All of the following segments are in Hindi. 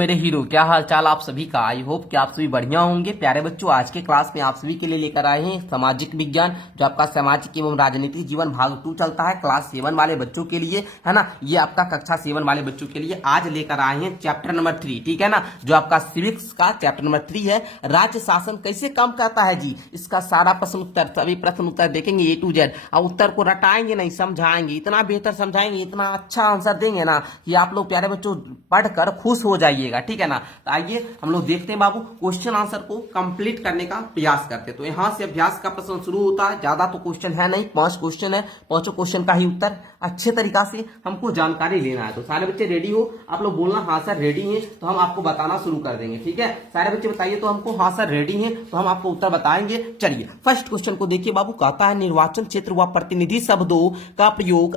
मेरे हीरो, क्या हाल चाल आप सभी का। आई होप कि आप सभी बढ़िया होंगे। प्यारे बच्चों, आज के क्लास में आप सभी के लिए लेकर आए हैं सामाजिक विज्ञान, जो आपका सामाजिक एवं राजनीतिक जीवन भाग 2 चलता है क्लास 7 वाले बच्चों के लिए, है ना। ये आपका कक्षा 7 वाले बच्चों के लिए आज लेकर आए हैं चैप्टर नंबर 3, ठीक है ना, जो आपका सिविक्स का चैप्टर नंबर 3 है। राज्य शासन कैसे काम करता है जी, इसका सारा प्रश्न उत्तर, सभी प्रश्न उत्तर देखेंगे A to Z। और उत्तर को रटाएंगे नहीं, समझाएंगे, इतना बेहतर समझाएंगे, इतना अच्छा आंसर देंगे ना कि आप लोग प्यारे बच्चों पढ़कर खुश हो जाइएगा, ठीक है ना। तो आइए हम लोग देखते हैं बाबू, क्वेश्चन आंसर को कंप्लीट करने का प्रयास करते हैं। तो यहां से अभ्यास का प्रश्न शुरू होता है। ज्यादा तो क्वेश्चन है नहीं, 5 क्वेश्चन है, 5 क्वेश्चन का ही उत्तर अच्छे तरीका से हमको जानकारी लेना है। तो सारे बच्चे रेडी हो, आप लोग बोलना हाँ सर रेडी हैं, तो हम आपको बताना शुरू कर देंगे, ठीक है। सारे बच्चे बताइए तो हमको हाँ सर रेडी हैं, तो हम आपको उत्तर बताएंगे। चलिए फर्स्ट क्वेश्चन को देखिए बाबू, कहता है निर्वाचन क्षेत्र व प्रतिनिधि शब्दों का प्रयोग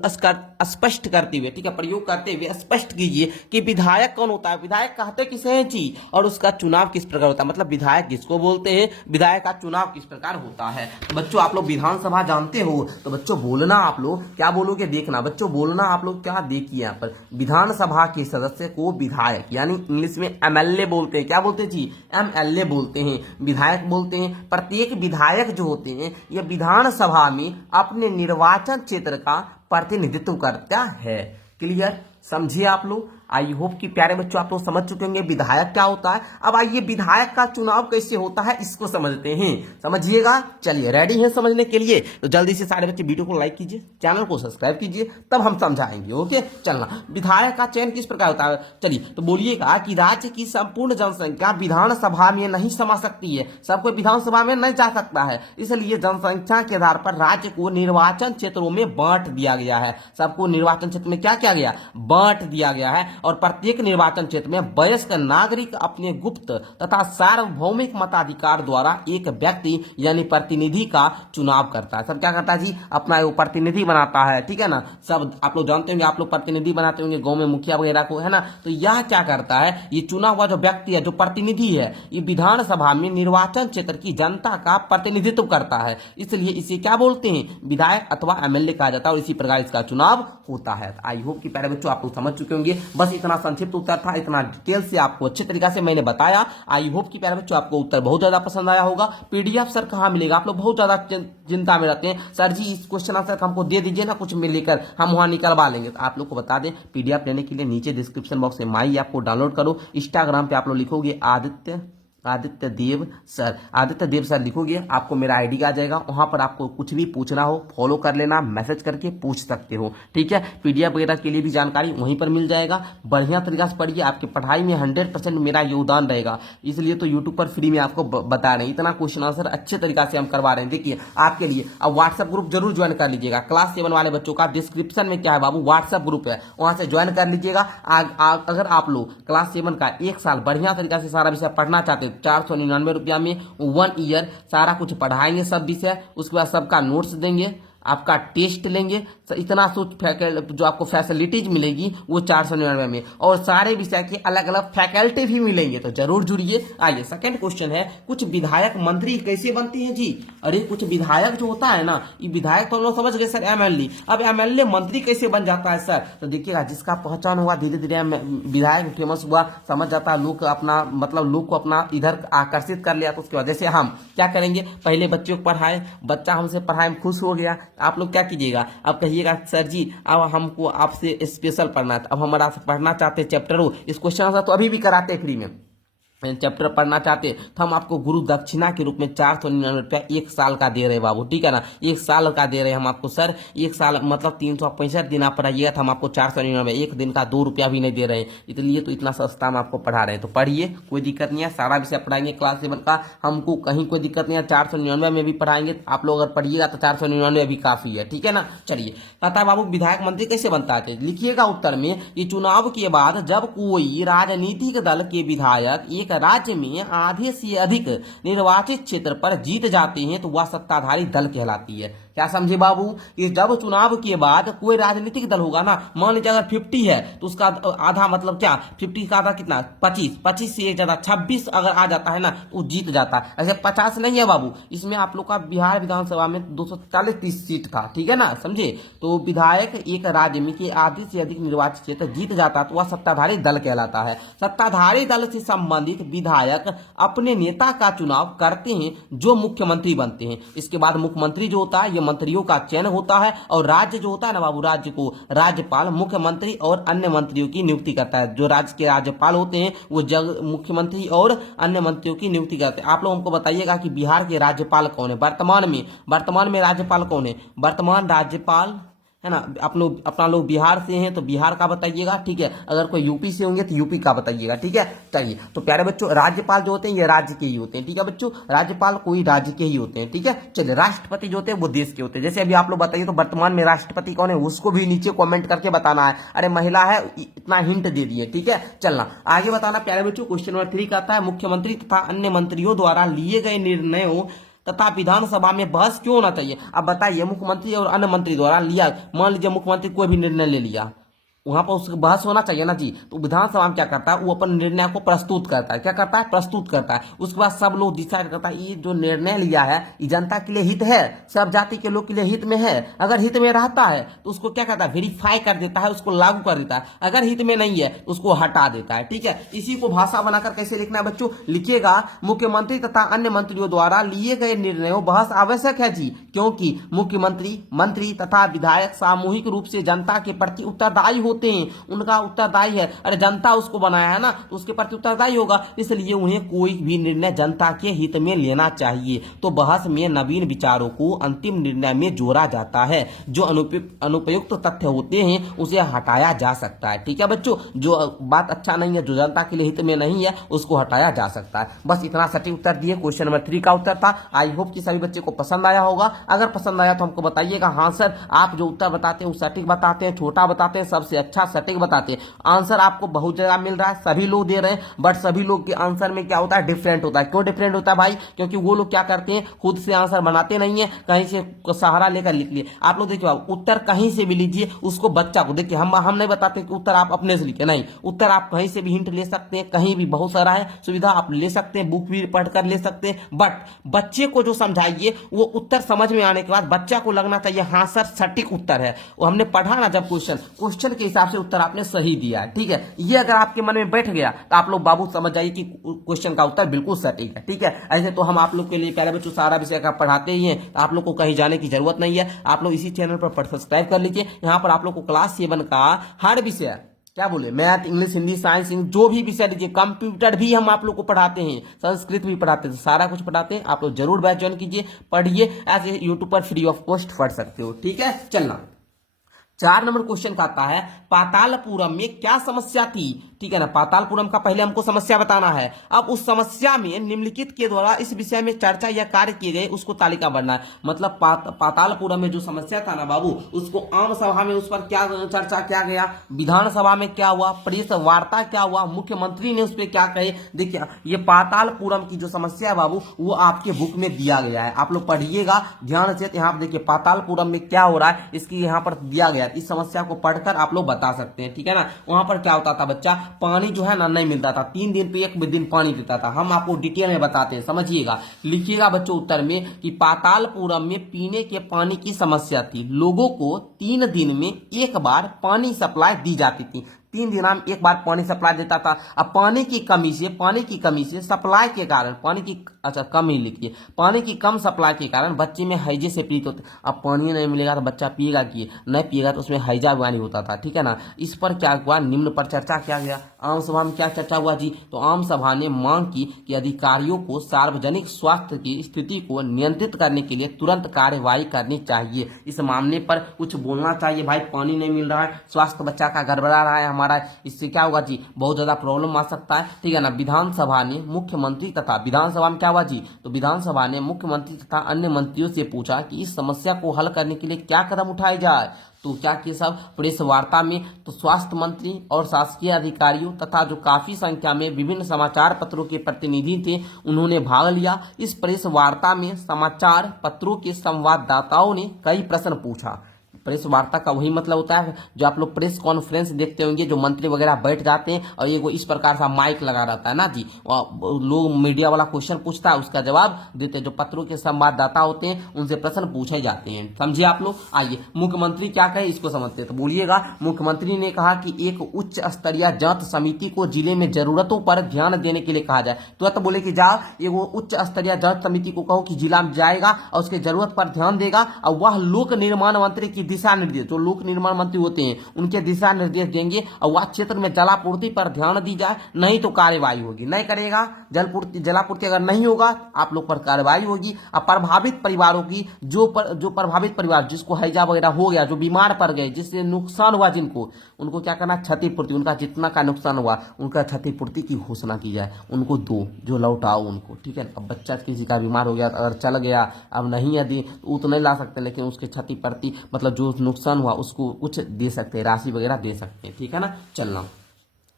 स्पष्ट करते हुए, ठीक है, प्रयोग करते हुए स्पष्ट कीजिए कि विधायक कौन होता है। विधायक कहते किसे हैं जी, और उसका चुनाव किस प्रकार होता है, मतलब विधायक किसको बोलते हैं, विधायक का चुनाव किस प्रकार होता है। तो बच्चों आप लोग विधानसभा जानते हो, तो बच्चों बोलना, आप लोग क्या बोलोगे देखना बच्चों, बोलना आप लोग क्या देखिए यहाँ पर, विधानसभा के सदस्य को विधायक यानी इंग्लिश में MLA बोलते हैं। क्या बोलते हैं जी, MLA बोलते हैं, विधायक बोलते हैं। प्रत्येक विधायक जो होते हैं ये विधानसभा में अपने निर्वाचन क्षेत्र का प्रतिनिधित्व करता है। क्लियर, समझिए आप लोग। आई होप कि प्यारे बच्चों आप लोग समझ चुके होंगे विधायक क्या होता है। अब आइए विधायक का चुनाव कैसे होता है इसको समझते हैं, समझिएगा। चलिए रेडी हैं समझने के लिए, तो जल्दी से सारे बच्चे वीडियो को लाइक कीजिए, चैनल को सब्सक्राइब कीजिए, तब हम समझाएंगे। ओके, चलना। विधायक का चयन किस प्रकार होता है, चलिए तो बोलिएगा कि राज्य की संपूर्ण जनसंख्या विधानसभा में नहीं समा सकती है, सब कोई विधानसभा में नहीं जा सकता है, इसलिए जनसंख्या के आधार पर राज्य को निर्वाचन क्षेत्रों में बांट दिया गया है। सबको निर्वाचन क्षेत्र में क्या किया गया, बांट दिया गया है। और प्रत्येक निर्वाचन क्षेत्र में वयस्क नागरिक अपने गुप्त तथा सार्वभौमिक मताधिकार द्वारा एक व्यक्ति यानी प्रतिनिधि का चुनाव करता है। सब क्या करता है जी, अपना वो प्रतिनिधि बनाता है, ठीक है ना। सब आप लोग जानते होंगे, आप लोग प्रतिनिधि बनाते होंगे गांव में मुखिया वगैरह को, है ना। तो यह क्या करता है, ये चुना हुआ जो व्यक्ति है, जो प्रतिनिधि है, ये विधानसभा में निर्वाचन क्षेत्र की जनता का प्रतिनिधित्व करता है, इसलिए इसे क्या बोलते हैं, विधायक अथवा MLA कहा जाता है। और इसी प्रकार इसका चुनाव होता है। आई होप कि प्यारे बच्चों आप लोग समझ चुके होंगे। बस इतना संक्षिप्त उत्तर था, इतना डिटेल से आपको अच्छे तरीके से मैंने बताया। आई होप कि प्यारे बच्चों आपको उत्तर बहुत ज्यादा पसंद आया होगा। PDF सर कहाँ मिलेगा, आप लोग बहुत ज्यादा चिंता में रहते हैं, सर जी इस क्वेश्चन आंसर हमको दे दीजिए ना, कुछ मिल लेकर हम वहां निकलवा लेंगे। तो आप लोग को बता दें, PDF लेने के लिए नीचे डिस्क्रिप्शन बॉक्स में माई ऐप को डाउनलोड करो। इंस्टाग्राम पे आप लोग लिखोगे आदित्य देव सर, आदित्य देव सर लिखोगे, आपको मेरा ID आ जाएगा। वहां पर आपको कुछ भी पूछना हो फॉलो कर लेना, मैसेज करके पूछ सकते हो, ठीक है। PDF वगैरह के लिए भी जानकारी वहीं पर मिल जाएगा। बढ़िया तरीका से पढ़िए, आपकी पढ़ाई में 100% मेरा योगदान रहेगा, इसलिए तो यूट्यूब पर फ्री में आपको बता रहे हैं। इतना क्वेश्चन आंसर अच्छे तरीका से हम करवा रहे हैं, देखिए आपके लिए। अब व्हाट्सएप ग्रुप जरूर ज्वाइन कर लीजिएगा, क्लास 7 वाले बच्चों का डिस्क्रिप्शन में क्या है बाबू, व्हाट्सएप ग्रुप है, वहां से ज्वाइन कर लीजिएगा। अगर आप लोग क्लास 7 का 1 साल बढ़िया तरीका से सारा विषय पढ़ना चाहते हैं, 499 रुपया में 1 ईयर सारा कुछ पढ़ाएंगे, सब विषय, उसके बाद सबका नोट्स देंगे, आपका टेस्ट लेंगे, इतना जो आपको फैसिलिटीज मिलेगी वो 499 में, और सारे विषय के अलग अलग फैकल्टी भी मिलेंगे, तो जरूर जुड़िए। आइए सेकंड क्वेश्चन है, कुछ विधायक मंत्री कैसे बनते हैं जी। अरे कुछ विधायक जो होता है ना, ये विधायक तो हम लोग समझ गए सर MLA, अब MLA मंत्री कैसे बन जाता है सर, तो देखिएगा जिसका पहचान हुआ धीरे धीरे विधायक फेमस हुआ, समझ जाता है, लोग अपना मतलब लोग को अपना इधर आकर्षित कर लिया। तो उसके बाद जैसे हम क्या करेंगे, पहले बच्चों को पढ़ाए, बच्चा हमसे पढ़ाई में खुश हो गया, आप लोग क्या कीजिएगा, अब कहिएगा सर जी अब हमको आपसे स्पेशल पढ़ना है, अब हमारा पढ़ना चाहते चैप्टर हो, इस क्वेश्चन आंसर तो अभी भी कराते हैं फ्री में, चैप्टर पढ़ना चाहते तो हम आपको गुरु दक्षिणा के रूप में 499 रुपया 1 साल का दे रहे हैं बाबू, ठीक है ना। 1 साल का दे रहे हैं हम आपको सर, 1 साल मतलब 365 दिन आप पढ़ाइएगा, तो हम आपको 499, 1 दिन का 2 रुपया भी नहीं दे रहे हैं, इसलिए तो इतना सस्ता में आपको पढ़ा रहे हैं। तो पढ़िए, कोई दिक्कत नहीं है, सारा विषय पढ़ाएंगे क्लास 7 का, हमको कहीं कोई दिक्कत नहीं है। 499 में भी पढ़ाएंगे, आप लोग अगर पढ़िएगा तो 499 भी काफी है, ठीक है ना। चलिए कहता बाबू विधायक मंत्री कैसे बनता है, लिखिएगा उत्तर में कि चुनाव के बाद जब कोई राजनीतिक दल के विधायक एक राज्य में आधे से अधिक निर्वाचित क्षेत्र पर जीत जाते हैं तो वह सत्ताधारी दल कहलाती है। क्या समझे बाबू? कि जब चुनाव के बाद कोई राजनीतिक दल होगा ना, मान लीजिए अगर 50 है तो उसका आधा मतलब क्या, 50 का आधा कितना, 25, 25 से एक ज्यादा 26 अगर आ जाता है ना तो वो जीत जाता है। ऐसे 50 नहीं है बाबू, इसमें आप लोग का बिहार विधानसभा में 240-30 सीट था, ठीक है ना, समझे? तो विधायक एक राज्य में के आधे से अधिक निर्वाचित क्षेत्र जीत जाता है तो वह सत्ताधारी दल कहलाता है। सत्ताधारी दल से संबंधित विधायक अपने नेता का चुनाव करते हैं जो मुख्यमंत्री बनते हैं। इसके बाद मुख्यमंत्री जो होता है, ये मंत्रियों का चयन होता है, और राज्य जो होता है ना बाबू, राज्य को राज्यपाल मुख्यमंत्री और अन्य मंत्रियों की नियुक्ति करता है। जो राज्य के राज्यपाल होते हैं वो मुख्यमंत्री और अन्य मंत्रियों की नियुक्ति करते हैं। आप लोग हमको बताइएगा कि बिहार के राज्यपाल कौन है वर्तमान में राज्यपाल कौन है? वर्तमान राज्यपाल है ना, अपना लोग बिहार से हैं तो बिहार का बताइएगा, ठीक है। अगर कोई यूपी से होंगे तो यूपी का बताइएगा, ठीक है। चलिए, तो प्यारे बच्चों, राज्यपाल जो होते हैं ये राज्य के ही होते हैं, ठीक है बच्चों। राज्यपाल कोई राज्य के ही होते हैं, ठीक है। चलिए, राष्ट्रपति जो होते हैं वो देश के होते हैं। जैसे अभी आप लोग बताइए तो वर्तमान में राष्ट्रपति कौन है, उसको भी नीचे कॉमेंट करके बताना है। अरे महिला है, इतना हिंट दे दिए, ठीक है। चलना आगे बताना प्यारे बच्चों। क्वेश्चन नंबर 3 का आता है, मुख्यमंत्री तथा अन्य मंत्रियों द्वारा लिए गए निर्णयों तथा विधानसभा में बहस क्यों होना चाहिए? अब बताइए, मुख्यमंत्री और अन्य मंत्री द्वारा लिया, मान लीजिए मुख्यमंत्री कोई भी निर्णय ले लिया, वहां पर उसकी बहस होना चाहिए ना जी। तो विधानसभा में क्या करता है, वो अपन निर्णय को प्रस्तुत करता है। क्या करता है? प्रस्तुत करता है। उसके बाद सब लोग डिसाइड करता है ये जो निर्णय लिया है ये जनता के लिए हित है, सब जाति के लोग के लिए हित में है। अगर हित में रहता है तो उसको क्या करता है, वेरीफाई कर देता है, उसको लागू कर देता है। अगर हित में नहीं है तो उसको हटा देता है, ठीक है। इसी को भाषा बनाकर कैसे लिखना है बच्चों? लिखिएगा, मुख्यमंत्री तथा अन्य मंत्रियों द्वारा लिए गए निर्णयों बहस आवश्यक है जी, क्योंकि मुख्यमंत्री, मंत्री तथा विधायक सामूहिक रूप से जनता के प्रति उत्तरदायी होते हैं। उनका उत्तरदायी है, अरे जनता उसको बनाया है ना, तो उसके प्रति उत्तरदायी होगा। इसलिए उन्हें कोई भी निर्णय जनता के हित में लेना चाहिए। तो बहस में नवीन विचारों को अंतिम निर्णय में जोड़ा जाता है। जो अनुपयुक्त तथ्य होते हैं उसे हटाया जा सकता है, ठीक है बच्चों। जो बात अच्छा नहीं है, जो जनता के लिए हित में नहीं है, उसको हटाया जा सकता है। बस इतना सटीक उत्तर दिए। क्वेश्चन नंबर 3 का उत्तर था। आई होप कि सभी बच्चे को पसंद आया होगा। अगर पसंद आया तो हमको बताइएगा, हाँ सर आप जो उत्तर बताते हैं वो सटीक बताते हैं, छोटा बताते हैं, सबसे अच्छा सटीक बताते हैं। आंसर आपको बहुत जगह मिल रहा है, सभी लोग दे रहे हैं, बट सभी लोग के आंसर में क्या होता है, डिफरेंट होता है। क्यों डिफरेंट होता है भाई? क्योंकि वो लोग क्या करते हैं, खुद से आंसर बनाते नहीं है, कहीं से सहारा लेकर लिख लिए। आप लोग देखिए, उत्तर कहीं से भी लीजिए, उसको बच्चा को देखिए, हम नहीं बताते कि उत्तर आप अपने से लिखे, नहीं, उत्तर आप कहीं से भी हिंट ले सकते हैं, कहीं भी बहुत सारा है सुविधा, आप ले सकते हैं, बुक भी पढ़कर ले सकते हैं। बट बच्चे को जो समझाइए वो उत्तर समझ में आने के बाद बच्चा को लगना चाहिए हाँ सर सटीक उत्तर है। वो हमने पढ़ा ना जब क्वेश्चन के हिसाब से उत्तर आपने सही दिया है, ठीक है। ये अगर आपके मन में बैठ गया तो आप लोग बाबू समझ जाइए कि क्वेश्चन का उत्तर बिल्कुल सटीक है, ठीक है। ऐसे तो हम आप लोग के लिए प्यारे बच्चों सारा विषय का पढ़ाते ही हैं, तो आप लोग को कहीं जाने की जरूरत नहीं है। आप लोग इसी चैनल पर सब्सक्राइब कर लीजिए। यहाँ पर आप लोग को क्लास 7 का हर विषय, क्या बोले, मैथ, इंग्लिश, हिंदी, साइंस, जो भी विषय लीजिए, कंप्यूटर भी हम आप लोग को पढ़ाते हैं, संस्कृत भी पढ़ाते हैं, सारा कुछ पढ़ाते हैं। आप लोग जरूर बैच ज्वाइन कीजिए, पढ़िए, ऐसे यूट्यूब पर फ्री ऑफ कॉस्ट पढ़ सकते हो, ठीक है। चलना 4 नंबर क्वेश्चन का आता है, पातालपुरम में क्या समस्या थी? ठीक है ना, पातालपुरम का पहले हमको समस्या बताना है। अब उस समस्या में निम्नलिखित के द्वारा इस विषय में चर्चा या कार्य किए गए उसको तालिका बनना है। मतलब पातालपुरम में जो समस्या था ना बाबू, उसको आम सभा में उस पर क्या चर्चा किया गया, विधानसभा में क्या हुआ, प्रेस वार्ता क्या हुआ, मुख्यमंत्री ने उस पर क्या कहे। देखिए, ये पातालपुरम की जो समस्या है बाबू, वो आपके बुक में दिया गया है, आप लोग पढ़िएगा ध्यान से। यहाँ पर देखिए पातालपुरम में क्या हो रहा है, इसकी यहाँ पर दिया गया है। इस समस्या को पढ़कर आप लोग बता सकते हैं, ठीक है ना। वहां पर क्या होता था बच्चा, पानी जो है ना नहीं मिलता था, 3 दिन पे एक दिन पानी देता था। हम आपको डिटेल में बताते हैं, समझिएगा। लिखिएगा बच्चों उत्तर में कि पातालपुरम में पीने के पानी की समस्या थी। लोगों को 3 दिन में एक बार पानी सप्लाई दी जाती थी, 3 दिन में एक बार पानी सप्लाई देता था। अब पानी की कमी से सप्लाई के कारण कम ही लिखिए, पानी की कम सप्लाई के कारण बच्चे में हैजे से पीड़ित होते। अब पानी नहीं मिलेगा तो बच्चा पिएगा कि नहीं पिएगा, तो उसमें हैजा बीमारी होता था, ठीक है ना। इस पर क्या हुआ, निम्न पर चर्चा किया गया। आम सभा में क्या चर्चा हुआ जी, तो आम सभा ने मांग की कि अधिकारियों को सार्वजनिक स्वास्थ्य की स्थिति को नियंत्रित करने के लिए तुरंत कार्यवाही करनी चाहिए। इस मामले पर कुछ बोलना चाहिए भाई, पानी नहीं मिल रहा है, स्वास्थ्य बच्चा का गड़बड़ा रहा है, हमारा इससे क्या होगा जी, बहुत ज्यादा प्रॉब्लम आ सकता है, ठीक है ना। विधानसभा ने मुख्यमंत्री तथा विधानसभा में क्या हुआ जी, तो विधानसभा ने मुख्यमंत्री तथा अन्य मंत्रियों से पूछा कि इस समस्या को हल करने के लिए क्या कदम उठाए जाए। तो क्या किया सब प्रेस वार्ता में, तो स्वास्थ्य मंत्री और शासकीय अधिकारियों तथा जो काफी संख्या में विभिन्न समाचार पत्रों के प्रतिनिधि थे उन्होंने भाग लिया। इस प्रेस वार्ता में समाचार पत्रों के संवाददाताओं ने कई प्रश्न पूछा। प्रेस वार्ता का वही मतलब होता है जो आप लोग प्रेस कॉन्फ्रेंस देखते होंगे, जो मंत्री वगैरह बैठ जाते हैं और ये इस प्रकार का माइक लगा रहता है ना जी, और लोग मीडिया वाला क्वेश्चन पूछता है उसका जवाब देते हैं, जो पत्रों के संवाददाता होते हैं उनसे प्रश्न पूछे जाते हैं। समझिए आप लोग। आइए मुख्यमंत्री क्या कहे इसको समझते हैं, तो बोलिएगा। मुख्यमंत्री ने कहा कि एक उच्च स्तरीय जांच समिति को जिले में जरूरतों पर ध्यान देने के लिए कहा जाए। तो बोले कि जाओ ये वो उच्च स्तरीय जांच समिति को कहो कि जिला में जाएगा और उसके जरूरत पर ध्यान देगा, और वह लोक निर्माण मंत्री की दिशा निर्देश, जो लोक निर्माण मंत्री होते हैं उनके दिशा निर्देश देंगे, और वह क्षेत्र में जलापूर्ति पर ध्यान दी जाए, नहीं तो कार्यवाही होगी। नहीं करेगा जलापूर्ति अगर नहीं होगा आप लोग पर कार्रवाई होगी। और प्रभावित परिवारों की जो प्रभावित परिवार जिसको हैजा वगैरह हो गया, जो बीमार पड़ गए, जिससे नुकसान हुआ, उनको क्या करना, क्षतिपूर्ति, उनका जितना का नुकसान हुआ उनका क्षतिपूर्ति की घोषणा की जाए, उनको दो, जो लौटाओ उनको, ठीक है। अब बच्चा किसी का बीमार हो गया, अगर चल गया, अब नहीं यदि तो नहीं ला सकते, लेकिन उसके क्षतिपूर्ति मतलब जो नुकसान हुआ उसको कुछ दे सकते हैं, राशि वगैरह दे सकते हैं, ठीक है ना। चलना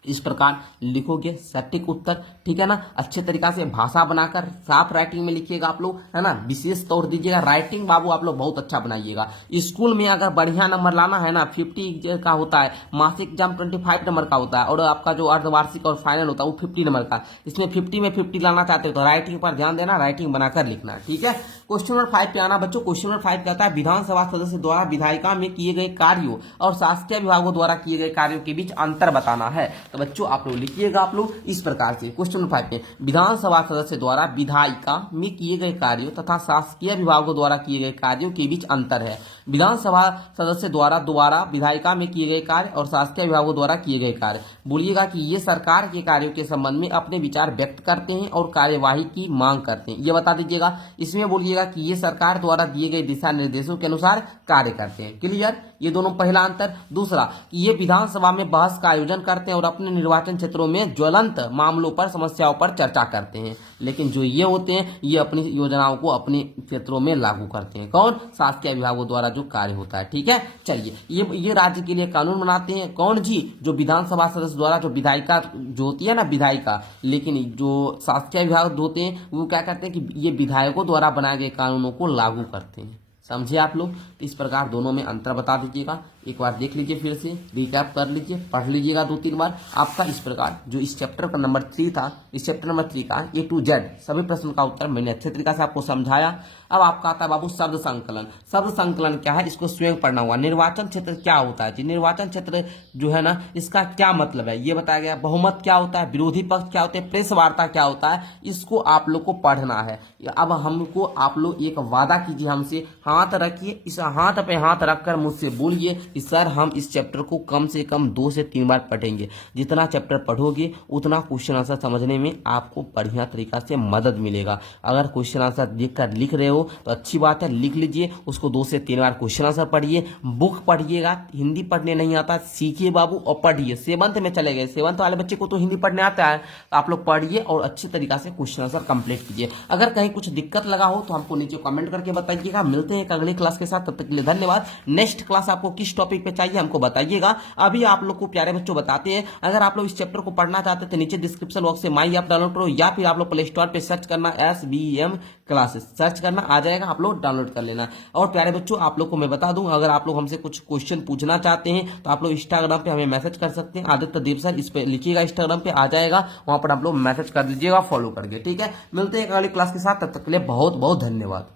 इस प्रकार लिखोगे सटीक उत्तर, ठीक है ना। अच्छे तरीका से भाषा बनाकर साफ राइटिंग में लिखिएगा आप लोग, है ना। विशेष तौर दीजिएगा, राइटिंग बाबू आप लोग बहुत अच्छा बनाइएगा। स्कूल में अगर बढ़िया नंबर लाना है ना, 50 का होता है, मासिक एग्जाम 25 नंबर का होता है, और आपका जो अर्धवार्षिक और फाइनल होता है वो 50 नंबर का। इसमें 50 में 50 लाना चाहते हो तो राइटिंग पर ध्यान देना, राइटिंग बनाकर लिखना, ठीक है। क्वेश्चन नंबर 5 पे आना बच्चों। क्वेश्चन नंबर 5 कहता है विधानसभा सदस्य द्वारा विधायिका में किए गए कार्यों और शासकीय विभागों द्वारा किए गए कार्यों के बीच अंतर बताना है। तो बच्चों आप लोग लिखिएगा आप लोग इस प्रकार से। क्वेश्चन नंबर 5 में विधानसभा सदस्य द्वारा विधायिका में किए गए कार्यों तथा शासकीय विभागों द्वारा किए गए कार्यों के बीच अंतर है। विधानसभा सदस्य द्वारा विधायिका में किए गए कार्य और शासकीय विभागों द्वारा किए गए कार्य। बोलिएगा कि ये सरकार के कार्यों के संबंध में अपने विचार व्यक्त करते हैं और कार्यवाही की मांग करते हैं, ये बता दीजिएगा। इसमें बोलिएगा कि ये सरकार द्वारा दिए गए दिशा निर्देशों के अनुसार कार्य करते हैं। क्लियर, ये दोनों पहला अंतर। दूसरा कि ये विधानसभा में बहस का आयोजन करते हैं और अपने निर्वाचन क्षेत्रों में ज्वलंत मामलों पर, समस्याओं पर चर्चा करते हैं, लेकिन जो ये होते हैं ये अपनी योजनाओं को अपने क्षेत्रों में लागू करते हैं। कौन, शासकीय विभागों द्वारा जो कार्य होता है, ठीक है। चलिए ये राज्य के लिए कानून बनाते हैं कौन जी, जो विधानसभा सदस्य द्वारा जो विधायिका जो होती है ना, विधायिका, लेकिन जो शासकीय विभाग होते हैं वो क्या करते हैं कि ये विधायकों द्वारा बनाए गए कानूनों को लागू करते हैं। समझे आप लोग। इस प्रकार दोनों में अंतर बता दीजिएगा। एक बार देख लीजिए, फिर से रिकैप कर लीजिए, पढ़ लीजिएगा 2-3 बार। आपका इस प्रकार जो इस चैप्टर का नंबर 3 था, इस चैप्टर नंबर 3 का A to Z सभी प्रश्न का उत्तर मैंने अच्छे तरीके से आपको समझाया। अब आपका आता है बाबू शब्द संकलन। शब्द संकलन क्या है, इसको स्वयं पढ़ना हुआ। निर्वाचन क्षेत्र क्या होता है जी, निर्वाचन क्षेत्र जो है ना इसका क्या मतलब है ये बताया गया। बहुमत क्या होता है, विरोधी पक्ष क्या होते हैं, प्रेस वार्ता क्या होता है, इसको आप लोग को पढ़ना है। अब हमको आप लोग एक वादा कीजिए हमसे, हाथ रखिए, इस हाथ पे हाथ रखकर मुझसे बोलिए कि सर हम इस चैप्टर को कम से कम 2 से 3 बार पढ़ेंगे। जितना चैप्टर पढ़ोगे उतना क्वेश्चन आंसर समझने में आपको बढ़िया तरीका से मदद मिलेगा। अगर क्वेश्चन आंसर देखकर लिख रहे हो तो अच्छी बात है, लिख लीजिए, उसको 2 से 3 बार क्वेश्चन आंसर पढ़िए। बुक पढ़िएगा, हिंदी पढ़ने नहीं आता सीखिए बाबू और पढ़िए। 7th में चले गए, 7th वाले बच्चे को तो हिंदी पढ़ने आता है, तो आप लोग पढ़िए और अच्छी तरीका से क्वेश्चन आंसर कंप्लीट कीजिए। अगर कहीं कुछ दिक्कत लगा हो तो हमको नीचे कमेंट करके बताइएगा। मिलते हैं एक अगली क्लास के साथ, तब तक के लिए धन्यवाद। नेक्स्ट क्लास आपको किस टॉपिक पे चाहिए हमको बताइएगा। अभी आप लोग को प्यारे बच्चों बताते हैं, अगर आप लोग इस चैप्टर को पढ़ना चाहते हैं तो नीचे डिस्क्रिप्शन बॉक्स से माई ऐप डाउनलोड करो, या फिर आप लोग प्ले स्टोर पे सर्च करना SBM क्लासेस, सर्च करना आ जाएगा, आप लोग डाउनलोड कर लेना। और प्यारे बच्चों आप लोग को मैं बता दूं, अगर आप लोग हमसे कुछ क्वेश्चन पूछना चाहते हैं तो आप लोग इंस्टाग्राम पे हमें मैसेज कर सकते हैं, आदित्य देव सर, इस पे लिखिएगा, इंस्टाग्राम पे आ जाएगा, वहां पर आप लोग मैसेज कर दीजिएगा फॉलो करके, ठीक है। मिलते हैं अगली क्लास के साथ, तब तक के लिए बहुत बहुत धन्यवाद।